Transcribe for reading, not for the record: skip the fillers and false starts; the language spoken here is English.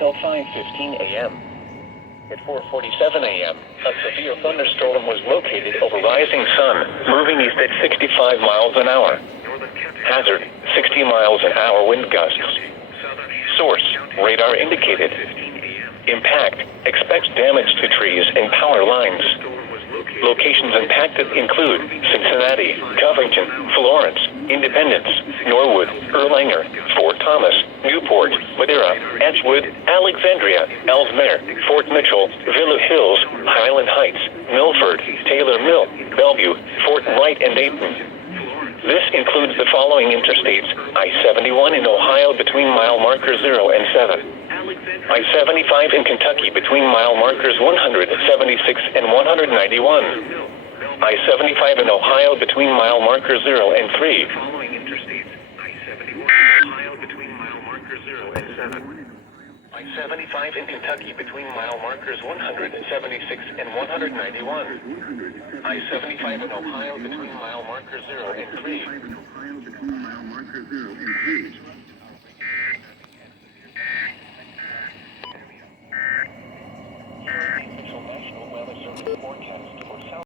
until 5:15 a.m. At 4:47 a.m., a severe thunderstorm was located over rising sun, moving east at 65 miles an hour. Hazard, 60 miles an hour wind gusts. Source, radar indicated. Impact, expects damage to trees and power lines. Locations impacted include Cincinnati, Covington, Florence, Independence, Norwood, Erlanger, Fort Thomas, Newport, Madera, Edgewood, Alexandria, Ellesmere, Fort Mitchell, Villa Hills, Highland Heights, Milford, Taylor Mill, Bellevue, Fort Wright, and Dayton. This includes the following interstates: I-71 in Ohio between mile markers 0 and 7. I-75 in Kentucky between mile markers 176 and 191. I-75 in Ohio between mile markers 0 and 3. I-75 in Kentucky between mile markers 176 and 191. I-75 in Ohio between mile markers 0 and 3.